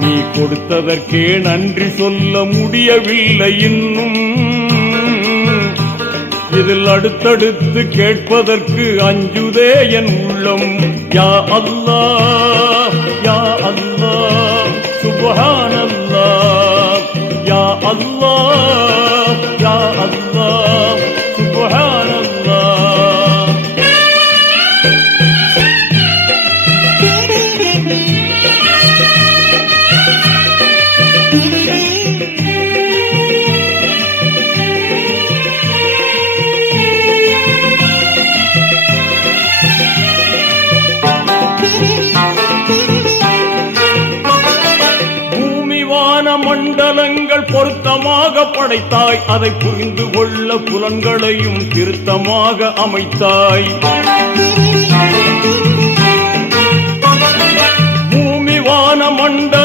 நீ கொடுத்ததற்கே நன்றி சொல்ல முடியவில்லை இன்னும். இதில் அடுத்தடுத்து கேட்பதற்கு அஞ்சுதே என் உள்ளம். யா அல்லாஹ் யா அல்லாஹ் சுப்ஹானல்லாஹ். யா அல்லாஹ் யா அல்லாஹ் சுப்ஹானல்லாஹ். மண்டலங்கள் பொருத்தமாக படைத்தாய், அதை புரிந்து கொள்ள புலன்களையும் திருத்தமாக அமைத்தாய். பூமி வான மண்டல